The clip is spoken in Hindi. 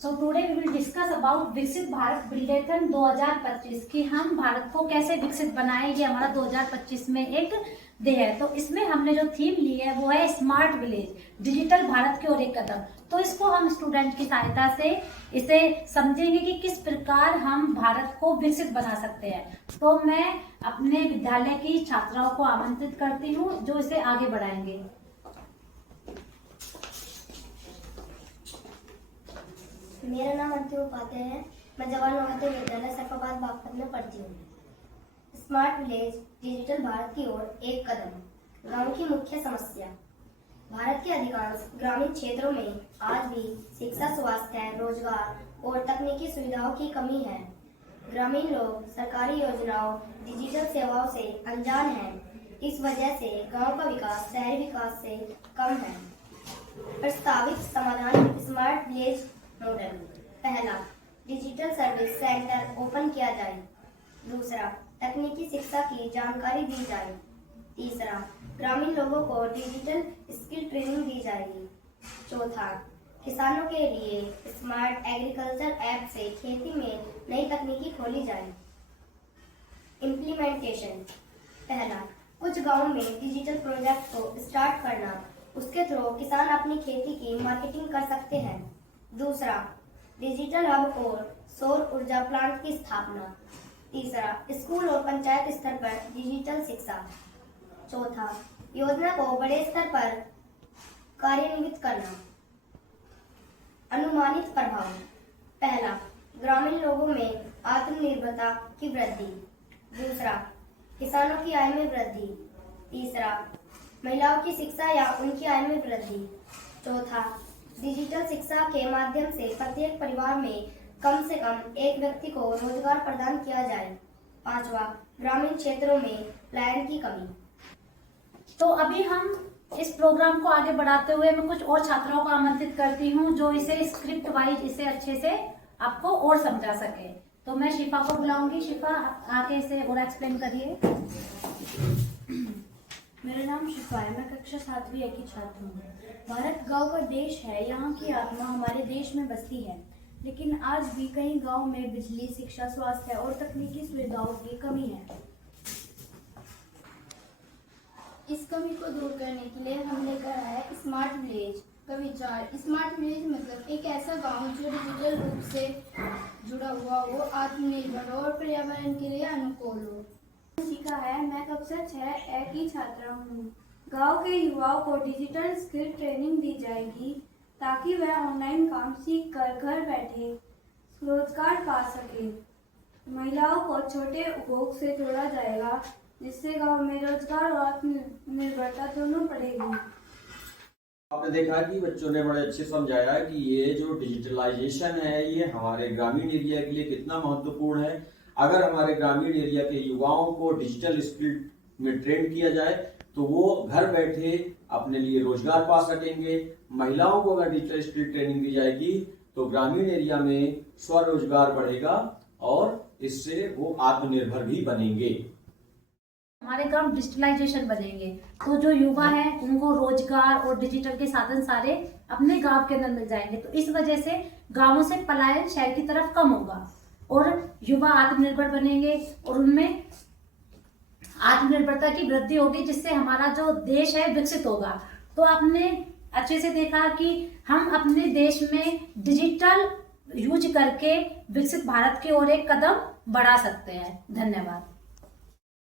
So today we will discuss about Viksit Bharat बिल्डेथन 2025 कि हम भारत को कैसे विकसित बनाएं। ये हमारा 2025 में एक ध्येय है। तो इसमें हमने जो थीम ली है वो है स्मार्ट विलेज, डिजिटल भारत की ओर एक कदम। तो इसको हम स्टूडेंट की सहायता से इसे समझेंगे कि किस प्रकार हम भारत को विकसित बना सकते हैं। तो मैं अपने विद्यालय की छात्राओं को आमंत्रित करती हूँ जो इसे आगे बढ़ाएंगे। मेरा नाम अंतिम उपाध्याय है। मैं जवाहर नवोदय विद्यालय सैफाबाद बागपत में पढ़ती हूँ। स्मार्ट विलेज, डिजिटल भारत की ओर एक कदम। गांव की मुख्य समस्या। भारत के अधिकांश ग्रामीण क्षेत्रों में आज भी शिक्षा, स्वास्थ्य, रोजगार और तकनीकी सुविधाओं की कमी है। ग्रामीण लोग सरकारी योजनाओं, डिजिटल सेवाओं से अनजान हैं। इस वजह से गांव का विकास शहरी विकास से कम है। प्रस्तावित समाधान स्मार्ट विलेज मॉडल। पहला, डिजिटल सर्विस सेंटर ओपन किया जाए। दूसरा, तकनीकी शिक्षा की जानकारी दी जाए। तीसरा, ग्रामीण लोगों को डिजिटल स्किल ट्रेनिंग दी जाएगी। चौथा, किसानों के लिए स्मार्ट एग्रीकल्चर ऐप से खेती में नई तकनीकी खोली जाए। इम्प्लीमेंटेशन। पहला, कुछ गांवों में डिजिटल प्रोजेक्ट को स्टार्ट करना, उसके थ्रू किसान अपनी खेती की मार्केटिंग कर सकते हैं। दूसरा, डिजिटल हब और सौर ऊर्जा प्लांट की स्थापना। तीसरा, स्कूल और पंचायत स्तर पर डिजिटल शिक्षा। चौथा, योजना को बड़े स्तर पर कार्यान्वित करना। अनुमानित प्रभाव। पहला, ग्रामीण लोगों में आत्मनिर्भरता की वृद्धि। दूसरा, किसानों की आय में वृद्धि। तीसरा, महिलाओं की शिक्षा या उनकी आय में वृद्धि। चौथा, डिजिटल शिक्षा के माध्यम से प्रत्येक परिवार में कम से कम एक व्यक्ति को रोजगार प्रदान किया जाए। पांचवा, ग्रामीण क्षेत्रों में लाइन की कमी। तो अभी हम इस प्रोग्राम को आगे बढ़ाते हुए मैं कुछ और छात्राओं को आमंत्रित करती हूँ जो इसे स्क्रिप्ट वाइज इसे अच्छे से आपको और समझा सके। तो मैं शिफा को बुलाऊंगी। शिफा, आके इसे और एक्सप्लेन करिए। मेरा नाम शिफा है। मैं कक्षा 7वीं की छात्र हूँ। भारत गांव का देश है। यहाँ की आत्मा हमारे देश में बसती है, लेकिन आज भी कई गांव में बिजली, शिक्षा, स्वास्थ्य और तकनीकी सुविधाओं की कमी है। इस कमी को दूर करने के लिए हमने कहा है स्मार्ट विलेज का विचार। स्मार्ट विलेज मतलब एक ऐसा गांव जो डिजिटल रूप से जुड़ा हुआ हो, आत्मनिर्भर हो और पर्यावरण के लिए अनुकूल हो। सीखा है। मैं कक्षा 6 की छात्रा हूँ। गांव के युवाओं को डिजिटल स्किल ट्रेनिंग दी जाएगी ताकि वह ऑनलाइन काम सीख कर घर बैठे रोजगार पा सके। महिलाओं को छोटे उद्योग से जोड़ा जाएगा जिससे गांव में रोजगार और आत्मनिर्भरता दोनों बढ़ेगी। आपने देखा कि बच्चों ने बड़े अच्छे समझाया कि ये जो डिजिटलाइजेशन है ये हमारे ग्रामीण एरिया के लिए कितना महत्वपूर्ण है। अगर हमारे ग्रामीण एरिया के युवाओं को डिजिटल स्किल में ट्रेन किया जाए तो वो घर बैठे अपने लिए रोजगार पा सकेंगे। महिलाओं को अगर डिजिटल स्किल ट्रेनिंग दी जाएगी तो ग्रामीण एरिया में स्वरोजगार बढ़ेगा और इससे वो आत्मनिर्भर भी बनेंगे। हमारे गांव डिजिटलाइजेशन बनेंगे तो जो युवा हैं उनको रोजगार और डिजिटल के साधन सारे अपने गांव के अंदर मिल जाएंगे। तो इस वजह से गांवों से पलायन शहर की तरफ कम होगा और युवा आत्मनिर्भर बनेंगे और उनमें आत्मनिर्भरता की वृद्धि होगी जिससे हमारा जो देश है विकसित होगा। तो आपने अच्छे से देखा कि हम अपने देश में डिजिटल यूज करके विकसित भारत की ओर एक कदम बढ़ा सकते हैं। धन्यवाद।